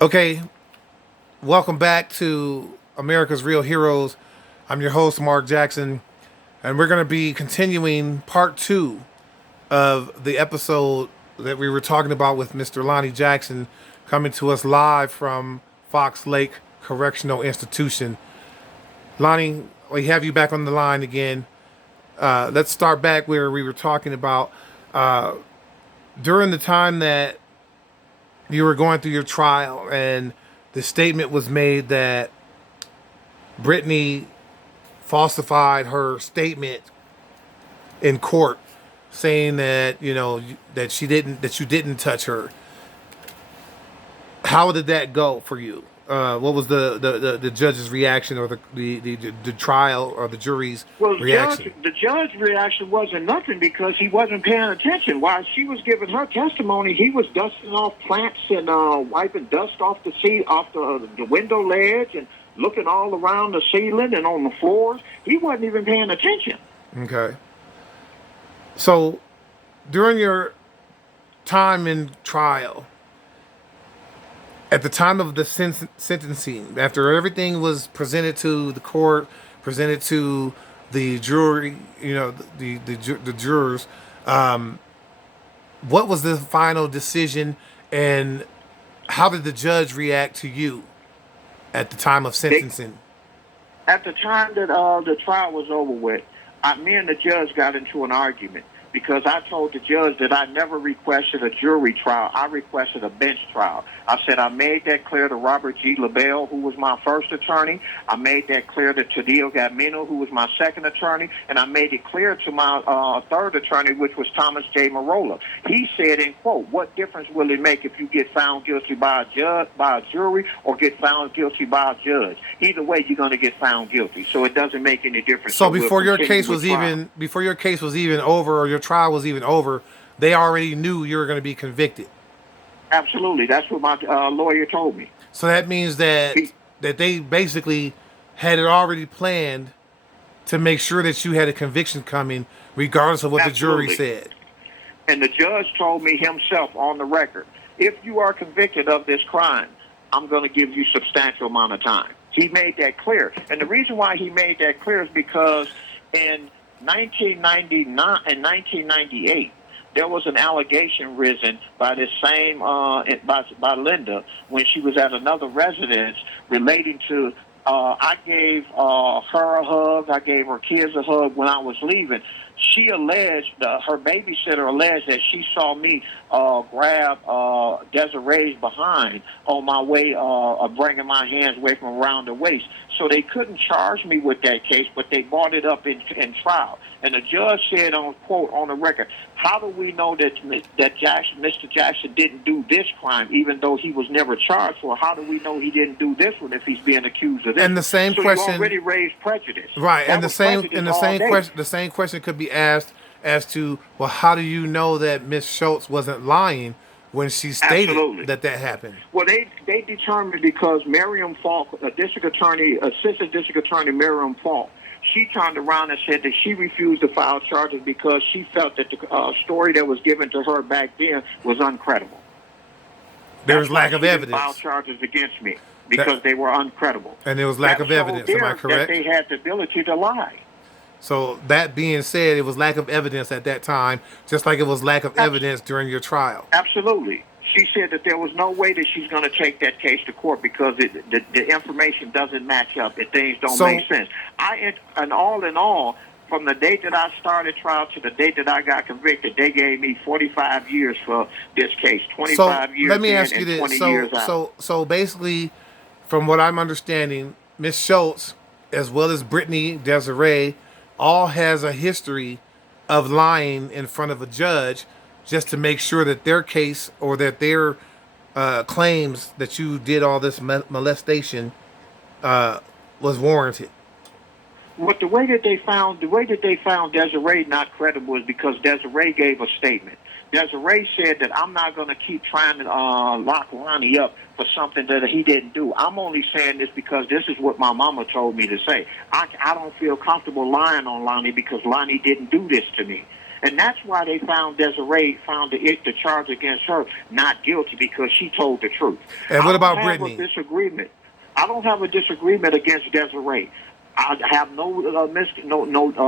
Okay, welcome back to America's Real Heroes. I'm your host, Mark Jackson, and we're going to be continuing part two of the episode that we were talking about with Mr. Lonnie Jackson, coming to us live from Fox Lake Correctional Institution. Lonnie, we have you back on the line again. Let's start back where we were talking about during the time that you were going through your trial and the statement was made that Brittany falsified her statement in court, saying that that you didn't touch her. How did that go for you? What was the judge's reaction, or the trial, or the jury's Well, reaction? the judge reaction wasn't nothing because he wasn't paying attention. While she was giving her testimony, he was dusting off plants and wiping dust off the off the window ledge, and looking all around the ceiling and on the floors. He wasn't even paying attention. Okay. So during your time in trial, at the time of the sentencing, after everything was presented to the court, presented to the jury, the jurors, what was the final decision, and how did the judge react to you at the time of They, sentencing? at the time that the trial was over with, me and the judge got into an argument because I told the judge that I never requested a jury trial. I requested a bench trial. I said I made that clear to Robert G. LaBelle, who was my first attorney. I made that clear to Tadeo Gamino, who was my second attorney. And I made it clear to my third attorney, which was Thomas J. Marola. He said, in quote, "What difference will it make if you get found guilty by a jury, or get found guilty by a judge? Either way, you're going to get found guilty. So it doesn't make any difference." So So we'll before your continue case with was trial. even over, or your trial was even over, they already knew you were going to be convicted. Absolutely. That's what my lawyer told me. So that means that He, they basically had it already planned to make sure that you had a conviction coming, regardless of what the jury absolutely. said. And the judge told me himself on the record, if you are convicted of this crime, I'm going to give you substantial amount of time. He made that clear. And the reason why he made that clear is because in 1999 and 1998, there was an allegation risen by this same by Linda when she was at another residence relating to I gave her a hug, I gave her kids a hug when I was leaving. She alleged, her babysitter alleged that she saw me grab Desiree's behind on my way, bringing my hands away from around the waist. So they couldn't charge me with that case, but they brought it up in trial. And the judge said, on quote, on the record, "How do we know that Mr. Jackson didn't do this crime, even though he was never charged for? How do we know he didn't do this one if he's being accused of this And the one?" same So you question, already raised prejudice. right? That And was prejudice all day. the same question could be asked as to, well, how do you know that Miss Schultz wasn't lying when she stated Absolutely. that happened? Well, they determined because Miriam Falk, assistant district attorney Miriam Falk, she turned around and said that she refused to file charges because she felt that the story that was given to her back then was uncredible. There was That's why lack of she didn't file evidence, charges against me, because they were uncredible. and there was lack That of showed evidence. Am I there that correct? they had the ability to lie. So that being said, it was lack of evidence at that time, just like it was lack of Abs- evidence during your trial. Absolutely. She said that there was no way that she's going to take that case to court because the information doesn't match up and things don't So, make sense. And all in all, from the date that I started trial to the date that I got convicted, they gave me 45 years for this case, so 25 years let me in ask you and this. 20 years out. So basically, from what I'm understanding, Miss Schultz, as well as Brittany Desiree, all has a history of lying in front of a judge just to make sure that their case, or that their claims that you did all this molestation was warranted. But the way that they found Desiree not credible is because Desiree gave a statement. Desiree said that I'm not going to keep trying to lock Lonnie up for something that he didn't do. I'm only saying this because this is what my mama told me to say. I don't feel comfortable lying on Lonnie because Lonnie didn't do this to me. And that's why they found the charge against her not guilty, because she told the truth. And what about I don't have Brittany? a disagreement. I don't have a disagreement against Desiree. I have no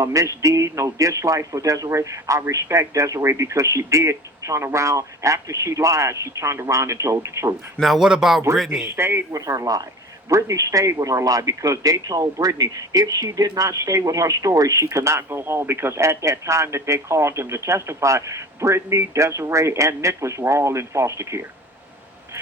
misdeed, no dislike for Desiree. I respect Desiree because she did turn around. After she lied, she turned around and told the truth. Now, what about Brittany Brittany? stayed with her lie. Brittany stayed with her lie because they told Brittany if she did not stay with her story, she could not go home, because at that time that they called them to testify, Brittany, Desiree, and Nicholas were all in foster care.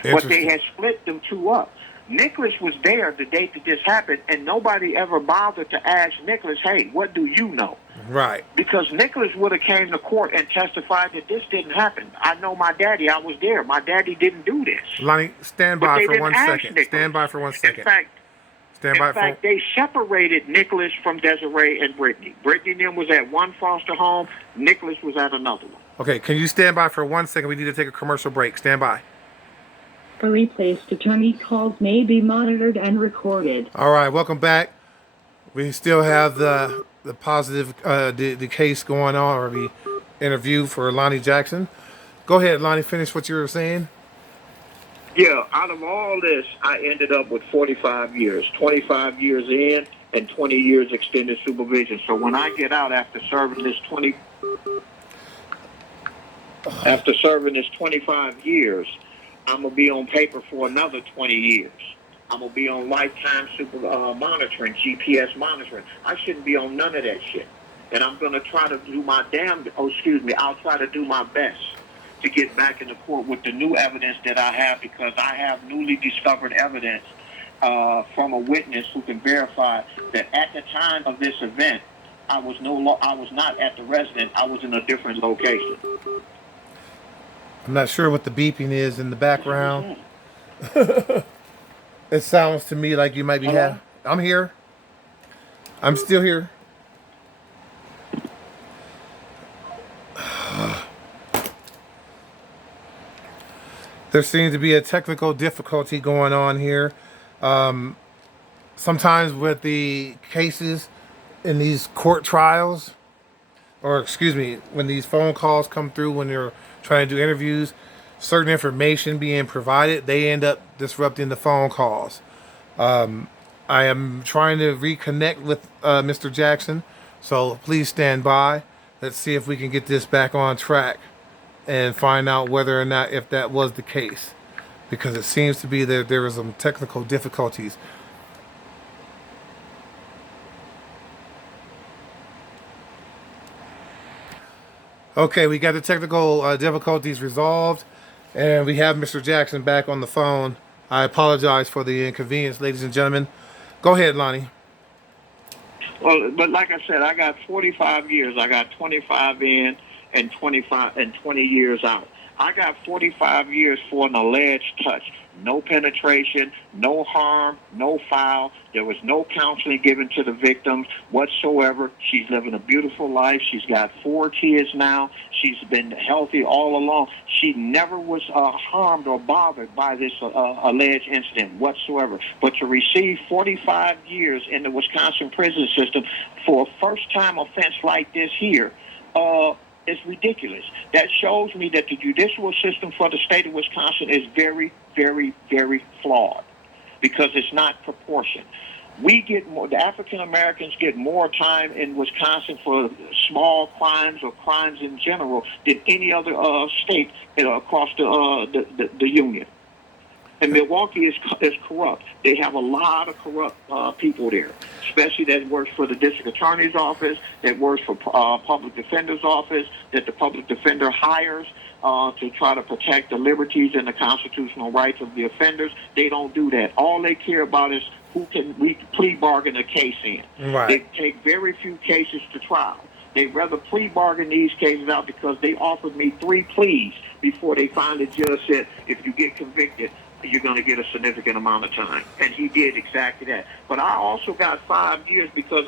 But they had split them two up. Nicholas was there the date that this happened, and nobody ever bothered to ask Nicholas, hey, what do you know? Right. Because Nicholas would have came to court and testified that this didn't happen. I know my daddy. I was there. My daddy didn't do this. Lonnie, stand by for 1 second. Stand by for 1 second. In fact, they separated Nicholas from Desiree and Brittany. Brittany and them was at one foster home. Nicholas was at another one. Okay, can you stand by for 1 second? We need to take a commercial break. Stand by. For replaced attorney calls may be monitored and recorded. All right, welcome back. We still have the positive the case going on, or the interview for Lonnie Jackson. Go ahead, Lonnie. Finish what you were saying. Yeah, out of all this, I ended up with 45 years, 25 years in, and 20 years extended supervision. So when I get out after serving this 25 years, I'm going to be on paper for another 20 years. I'm going to be on lifetime monitoring, GPS monitoring. I shouldn't be on none of that shit. And I'm going to try to do I'll try to do my best to get back in the court with the new evidence that I have, because I have newly discovered evidence from a witness who can verify that at the time of this event, I was not at the residence. I was in a different location. I'm not sure what the beeping is in the background. It sounds to me like you might be I'm here. I'm still here. There seems to be a technical difficulty going on here. Sometimes with the cases in these court trials, when these phone calls come through when you're trying to do interviews, certain information being provided, they end up disrupting the phone calls. I am trying to reconnect with Mr. Jackson, so please stand by. Let's see if we can get this back on track and find out whether or not if that was the case, because it seems to be that there are some technical difficulties. Okay, we got the technical difficulties resolved, and we have Mr. Jackson back on the phone. I apologize for the inconvenience, ladies and gentlemen. Go ahead, Lonnie. Well, but like I said, I got 45 years. I got 25 in and 20 years out. I got 45 years for an alleged touch. No penetration, no harm, no foul. There was no counseling given to the victims whatsoever. She's living a beautiful life. She's got 4 kids now. She's been healthy all along. She never was harmed or bothered by this alleged incident whatsoever. But to receive 45 years in the Wisconsin prison system for a first-time offense like this here, it's ridiculous. That shows me that the judicial system for the state of Wisconsin is very, very, very flawed, because it's not proportioned. We get more, the African Americans get more time in Wisconsin for small crimes or crimes in general than any other state across the union. And Milwaukee is corrupt. They have a lot of corrupt people there, especially that works for the district attorney's office, that works for public defender's office, that the public defender hires to try to protect the liberties and the constitutional rights of the offenders. They don't do that. All they care about is who can we plea bargain a case in. Right. They take very few cases to trial. They rather plea bargain these cases out, because they offered me 3 pleas before they finally judge said, if you get convicted, you're going to get a significant amount of time. And he did exactly that. But I also got 5 years because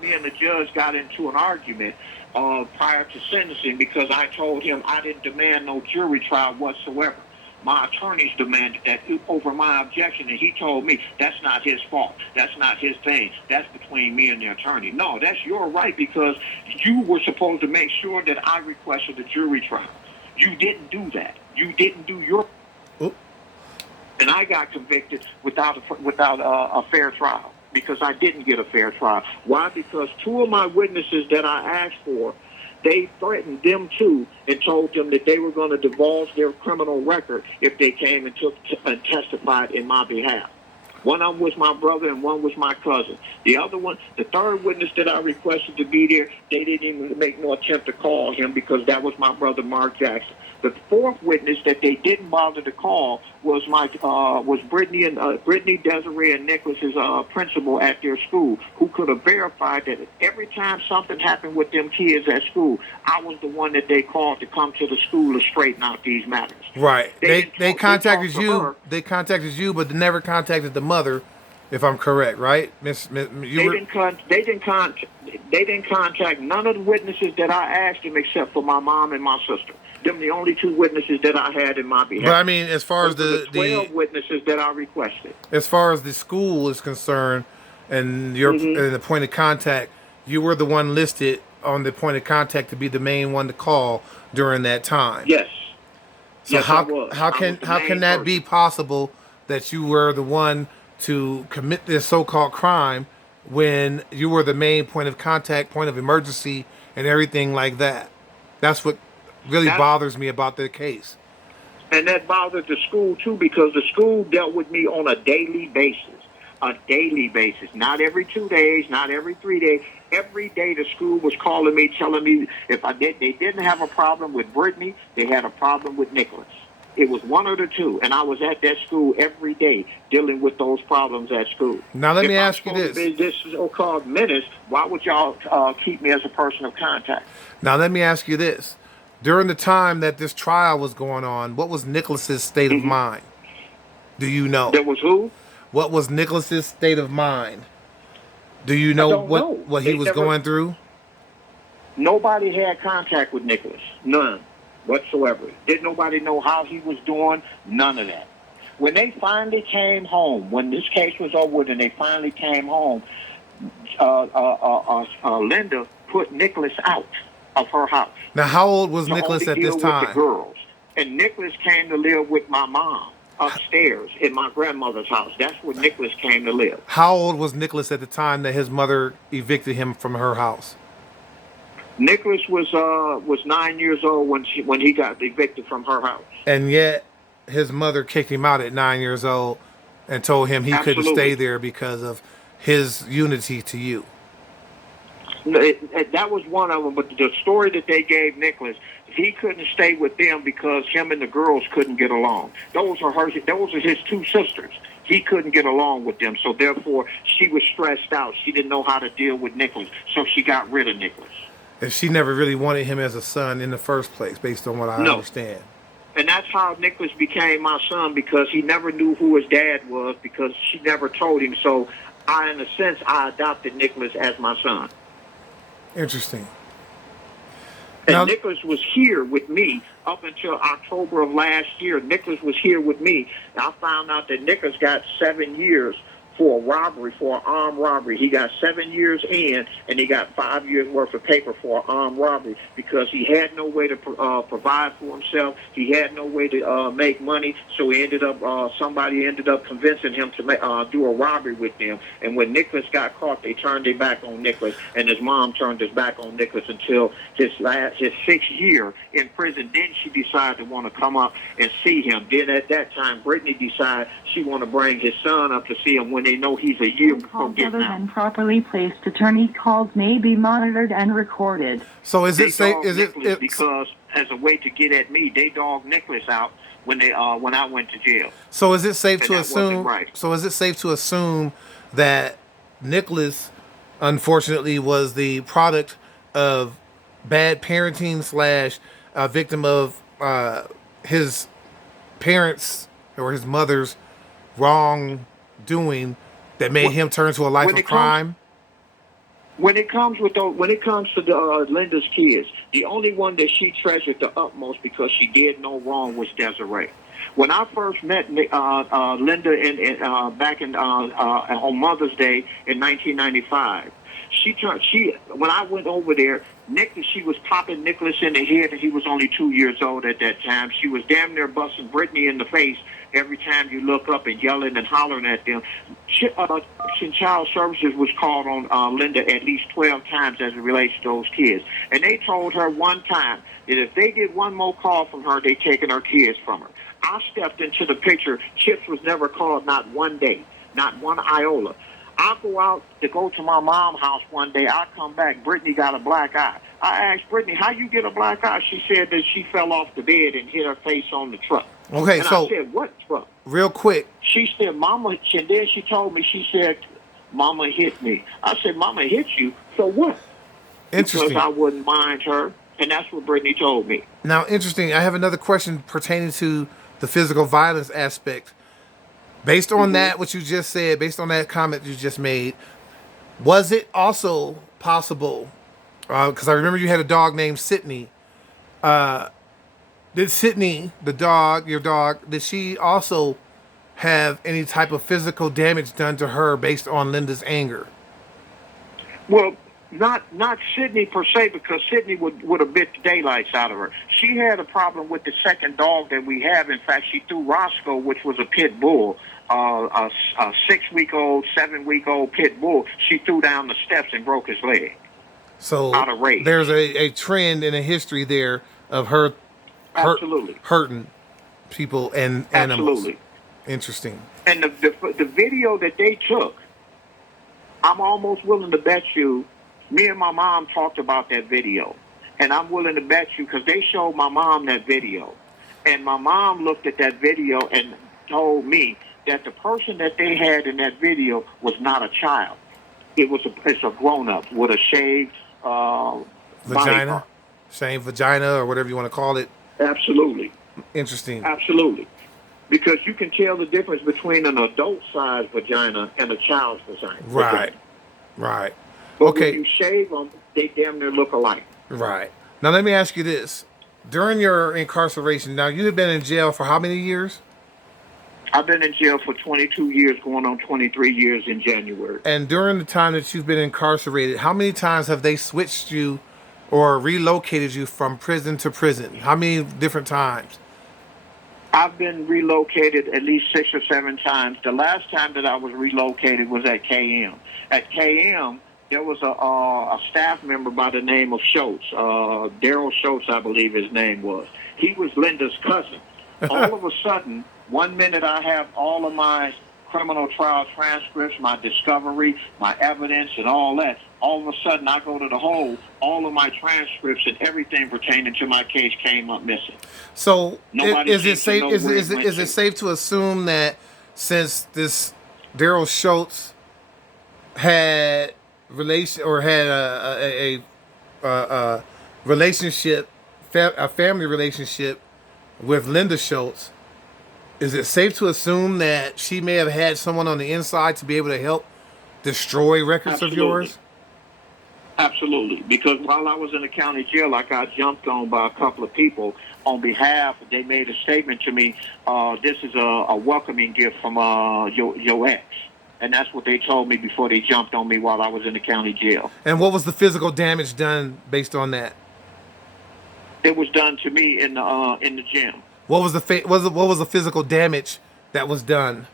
me and the judge got into an argument prior to sentencing, because I told him I didn't demand no jury trial whatsoever. My attorneys demanded that over my objection, and he told me that's not his fault. That's not his thing. That's between me and the attorney. No, that's your right because you were supposed to make sure that I requested a jury trial. You didn't do that. You didn't do your... Oop. And I got convicted without a fair trial because I didn't get a fair trial. Why? Because two of my witnesses that I asked for, they threatened them too and told them that they were going to divulge their criminal record if they came and testified in my behalf. One of them was my brother and one was my cousin. The other one, the third witness that I requested to be there, they didn't even make no attempt to call him because that was my brother, Mark Jackson. The fourth witness that they didn't bother to call was Brittany, Desiree, and Nicholas's principal at their school, who could have verified that every time something happened with them kids at school, I was the one that they called to come to the school to straighten out these matters. Right. They contacted you. They contacted you, but they never contacted the mother, if I'm correct. Right, They didn't contact none of the witnesses that I asked them except for my mom and my sister. Them the only two witnesses that I had in my behalf. But I mean, as far as the 12 witnesses that I requested. As far as the school is concerned, and your and the point of contact, you were the one listed on the point of contact to be the main one to call during that time. Yes. So yes, how can that be possible that you were the one to commit this so-called crime when you were the main point of contact, point of emergency, and everything like that? That's what really bothers me about the case. And that bothered the school too because the school dealt with me on a daily basis. A daily basis. Not every 2 days, not every 3 days. Every day the school was calling me, telling me they didn't have a problem with Brittany, they had a problem with Nicholas. It was one of the two, and I was at that school every day dealing with those problems at school. Now let me ask you this. This so-called menace, why would y'all keep me as a person of contact? Now let me ask you this. During the time that this trial was going on, what was Nicholas's state of mind? Do you know? There was who? What was Nicholas's state of mind? Do you know what he was going through? Nobody had contact with Nicholas. None whatsoever. Didn't nobody know how he was doing? None of that. When they finally came home, when this case was over with and they finally came home, Linda put Nicholas out of her house. Now, how old was Nicholas at this time? With the girls. And Nicholas came to live with my mom upstairs in my grandmother's house. That's where Nicholas came to live. How old was Nicholas at the time that his mother evicted him from her house? Nicholas was 9 years old when he got evicted from her house. And yet, his mother kicked him out at 9 years old and told him he couldn't stay there because of his unity to you. That was one of them, but the story that they gave Nicholas, he couldn't stay with them because him and the girls couldn't get along. Those are his two sisters. He couldn't get along with them, so therefore she was stressed out. She didn't know how to deal with Nicholas, so she got rid of Nicholas. And she never really wanted him as a son in the first place, based on what I understand. And that's how Nicholas became my son, because he never knew who his dad was because she never told him. So in a sense, I adopted Nicholas as my son. Interesting. And now, Nicholas was here with me up until October of last year. Nicholas was here with me. I found out that Nicholas got 7 years for a robbery, for an armed robbery. He got 7 years in, and he got 5 years worth of paper for an armed robbery because he had no way to provide for himself. He had no way to make money, so he somebody ended up convincing him to do a robbery with them. And when Nicholas got caught, they turned their back on Nicholas, and his mom turned his back on Nicholas until his 6th year in prison. Then she decided to want to come up and see him. Then at that time, Brittany decided she want to bring his son up to see him when they know he's a year before getting out. Other than properly placed attorney calls may be monitored and recorded. So is it safe? Because as a way to get at me, they dogged Nicholas out when I went to jail. So is it safe And to that assume? wasn't right. So is it safe to assume that Nicholas, unfortunately, was the product of bad parenting / a victim of his parents or his mother's wrongdoing that made him turn to a life of crime? When it comes to Linda's kids, the only one that she treasured the utmost because she did no wrong was Desiree. When I first met Linda back on Mother's Day in 1995, when I went over there, she was popping Nicholas in the head, and he was only 2 years old at that time. She was damn near busting Brittany in the face every time you look up and yelling and hollering at them. Child Services was called on Linda at least 12 times as it relates to those kids. And they told her one time that if they get one more call from her, they're taking her kids from her. I stepped into the picture. Chips was never called, not one day, not one iota. I go out to go to my mom's house one day. I come back. Brittany got a black eye. I asked Brittany, how you get a black eye? She said that she fell off the bed and hit her face on the truck. Okay, and so I said, what truck? Real quick. She said, Mama, and then she told me, she said, Mama hit me. I said, Mama hit you? So what? Interesting. Because I wouldn't mind her, and that's what Brittany told me. Now, interesting. I have another question pertaining to the physical violence aspect. Based on that, what you just said, based on that comment you just made, was it also possible, because I remember you had a dog named Sydney, did Sydney, the dog, your dog, did she also have any type of physical damage done to her based on Linda's anger? Well, not Sydney per se, because Sydney would have bit the daylights out of her. She had a problem with the second dog that we have. In fact, she threw Roscoe, which was a pit bull, a 6-week-old, 7-week-old pit bull. She threw down the steps and broke his leg. So out of rage. There's a trend and a history there of her hurting people and animals. Absolutely. Interesting. And the video that they took, I'm almost willing to bet you, me and my mom talked about that video. And I'm willing to bet you, because they showed my mom that video. And my mom looked at that video and told me that the person that they had in that video was not a child. It's a grown-up with a shaved vagina, shaved vagina, or whatever you want to call it. Absolutely. Interesting. Absolutely. Because you can tell the difference between an adult-sized vagina and a child's vagina. Right. Right. But okay. When you shave them, they damn near look alike. Right. Now let me ask you this: during your incarceration, now you have been in jail for how many years? I've been in jail for 22 years, going on 23 years in January. And during the time that you've been incarcerated, how many times have they switched you or relocated you from prison to prison? How many different times? I've been relocated at least 6 or 7 times. The last time that I was relocated was at KM. At KM, there was a staff member by the name of Schultz. Daryl Schultz, I believe his name was. He was Linda's cousin. All of a sudden, one minute I have all of my criminal trial transcripts, my discovery, my evidence, and all that. All of a sudden, I go to the hole. All of my transcripts and everything pertaining to my case came up missing. So, is it safe? Is it safe to assume that since this Daryl Schultz had a relationship, a family relationship with Linda Schultz, is it safe to assume that she may have had someone on the inside to be able to help destroy records of yours? Absolutely. Because while I was in the county jail, I got jumped on by a couple of people on behalf. They made a statement to me, this is a welcoming gift from your ex. And that's what they told me before they jumped on me while I was in the county jail. And what was the physical damage done based on that? It was done to me in the gym. What was the physical damage that was done?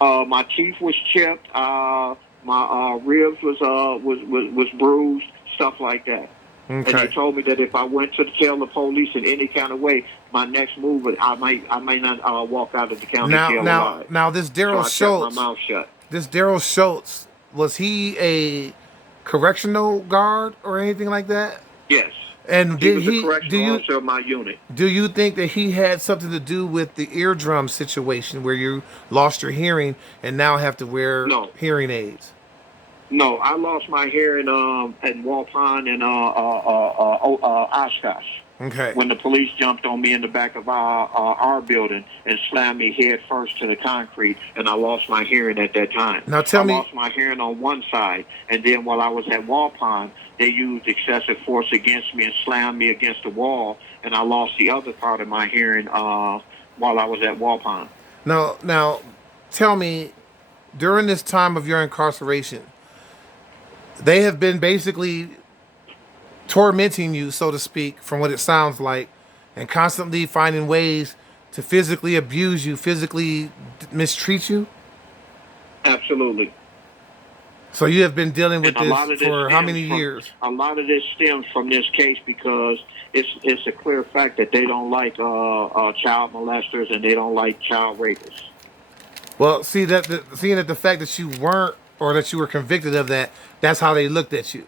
My teeth was chipped. My ribs was bruised. Stuff like that. Okay. And they told me that if I went to tell the police in any kind of way, my next move, I might not walk out of the county jail alive. Now, this Daryl Schultz. My mouth shut. This Daryl Schultz, was he a correctional guard or anything like that? Yes. And he was the correctional officer of my unit. Do you think that he had something to do with the eardrum situation where you lost your hearing and now have to wear hearing aids? No, I lost my hearing at Walpon and Oshkosh. Okay. When the police jumped on me in the back of our building and slammed me head first to the concrete, and I lost my hearing at that time. Now I lost my hearing on one side, and then while I was at Walpon, they used excessive force against me and slammed me against the wall, and I lost the other part of my hearing while I was at Walpon. Now, tell me, during this time of your incarceration, they have been basically tormenting you, so to speak, from what it sounds like, and constantly finding ways to physically abuse you, physically mistreat you. Absolutely. So you have been dealing with And a this lot of this for how many stems from years? a lot of this stems from this case because it's a clear fact that they don't like child molesters and they don't like child rapists. Well, seeing that the fact that you weren't or that you were convicted of that, that's how they looked at you.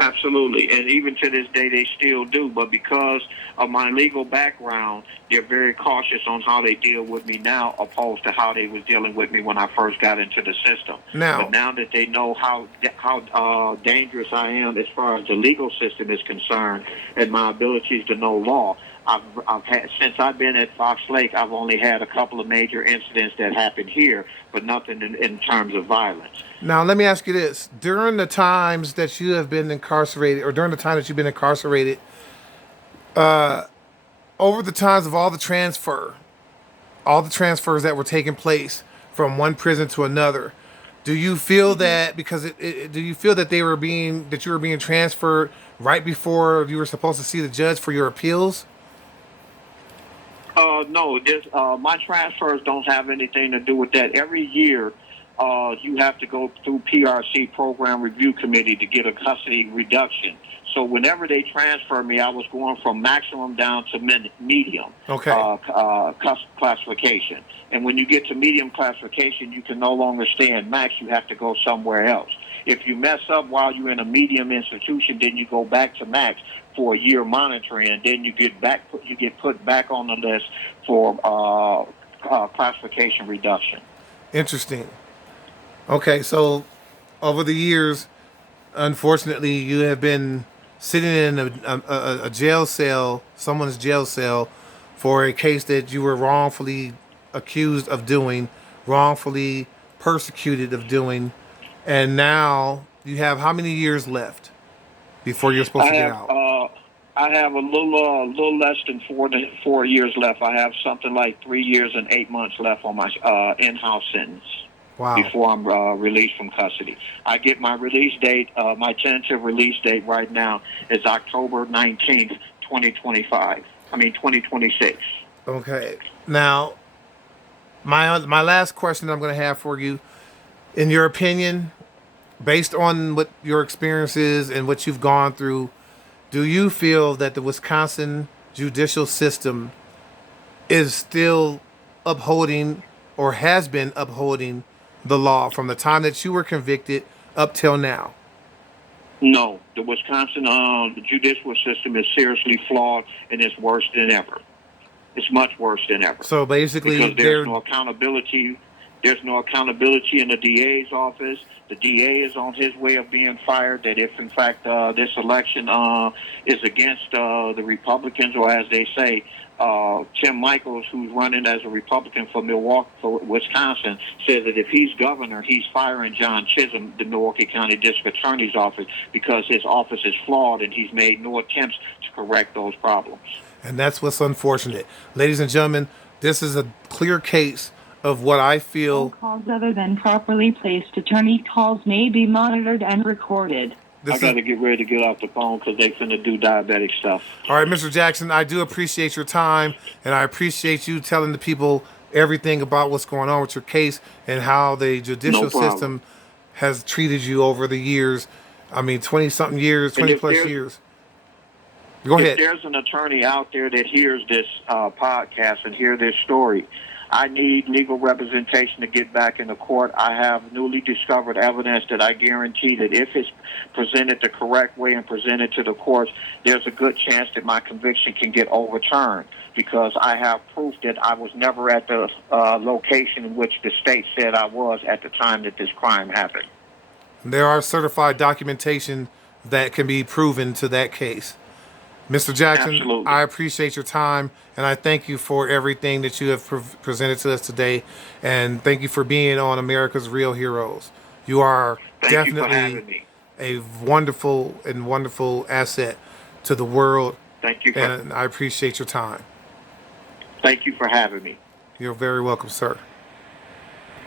Absolutely, and even to this day they still do. But because of my legal background, they're very cautious on how they deal with me now, opposed to how they was dealing with me when I first got into the system. Now, But now that they know how dangerous I am as far as the legal system is concerned and my abilities to know law, I've had since I've been at Fox Lake, I've only had a couple of major incidents that happened here, but nothing in terms of violence. Now, let me ask you this: during the times that you have been incarcerated, or during the time that you've been incarcerated, over the times of all the transfers that were taking place from one prison to another, do you feel that do you feel that you were being transferred right before you were supposed to see the judge for your appeals? No, my transfers don't have anything to do with that. Every year, you have to go through PRC Program Review Committee to get a custody reduction. So whenever they transfer me, I was going from maximum down to medium classification. And when you get to medium classification, you can no longer stay in max. You have to go somewhere else. If you mess up while you're in a medium institution, then you go back to max for a year monitoring, and then you get put back on the list for classification reduction. Interesting. Okay, so over the years, unfortunately, you have been sitting in a jail cell, someone's jail cell, for a case that you were wrongfully accused of doing, wrongfully persecuted of doing, and now you have how many years left before you're supposed to get out? I have a little less than 4 years left. I have something like 3 years and 8 months left on my in-house sentence. Wow. Before I'm released from custody. I get my release date, my tentative release date right now is October 19th, 2026. Okay. Now, my last question I'm going to have for you, in your opinion, based on what your experience is and what you've gone through, do you feel that the Wisconsin judicial system is still upholding or has been upholding the law from the time that you were convicted up till now? No, the Wisconsin the judicial system is seriously flawed, and it's worse than ever. It's much worse than ever. So basically, because there's no accountability. There's no accountability in the DA's office. The DA is on his way of being fired. That if, in fact, this election is against the Republicans, or as they say, Tim Michaels, who's running as a Republican for Wisconsin, says that if he's governor, he's firing John Chisholm, the Milwaukee County District Attorney's office, because his office is flawed and he's made no attempts to correct those problems. And that's what's unfortunate. Ladies and gentlemen, this is a clear case of what I feel. All calls other than properly placed attorney calls may be monitored and recorded. I got to get ready to get off the phone because they're finna do diabetic stuff. All right, Mr. Jackson, I do appreciate your time, and I appreciate you telling the people everything about what's going on with your case and how the judicial system has treated you over the years. I mean, 20-something years, 20-plus years. Go ahead. If there's an attorney out there that hears this podcast and hear this story, I need legal representation to get back in the court. I have newly discovered evidence that I guarantee that if it's presented the correct way and presented to the courts, there's a good chance that my conviction can get overturned, because I have proof that I was never at the location in which the state said I was at the time that this crime happened. There are certified documentation that can be proven to that case. Mr. Jackson, Absolutely. I appreciate your time, and I thank you for everything that you have presented to us today, and thank you for being on America's Real Heroes. You are definitely a wonderful asset to the world. Thank you. And I appreciate your time. Thank you for having me. You're very welcome, sir.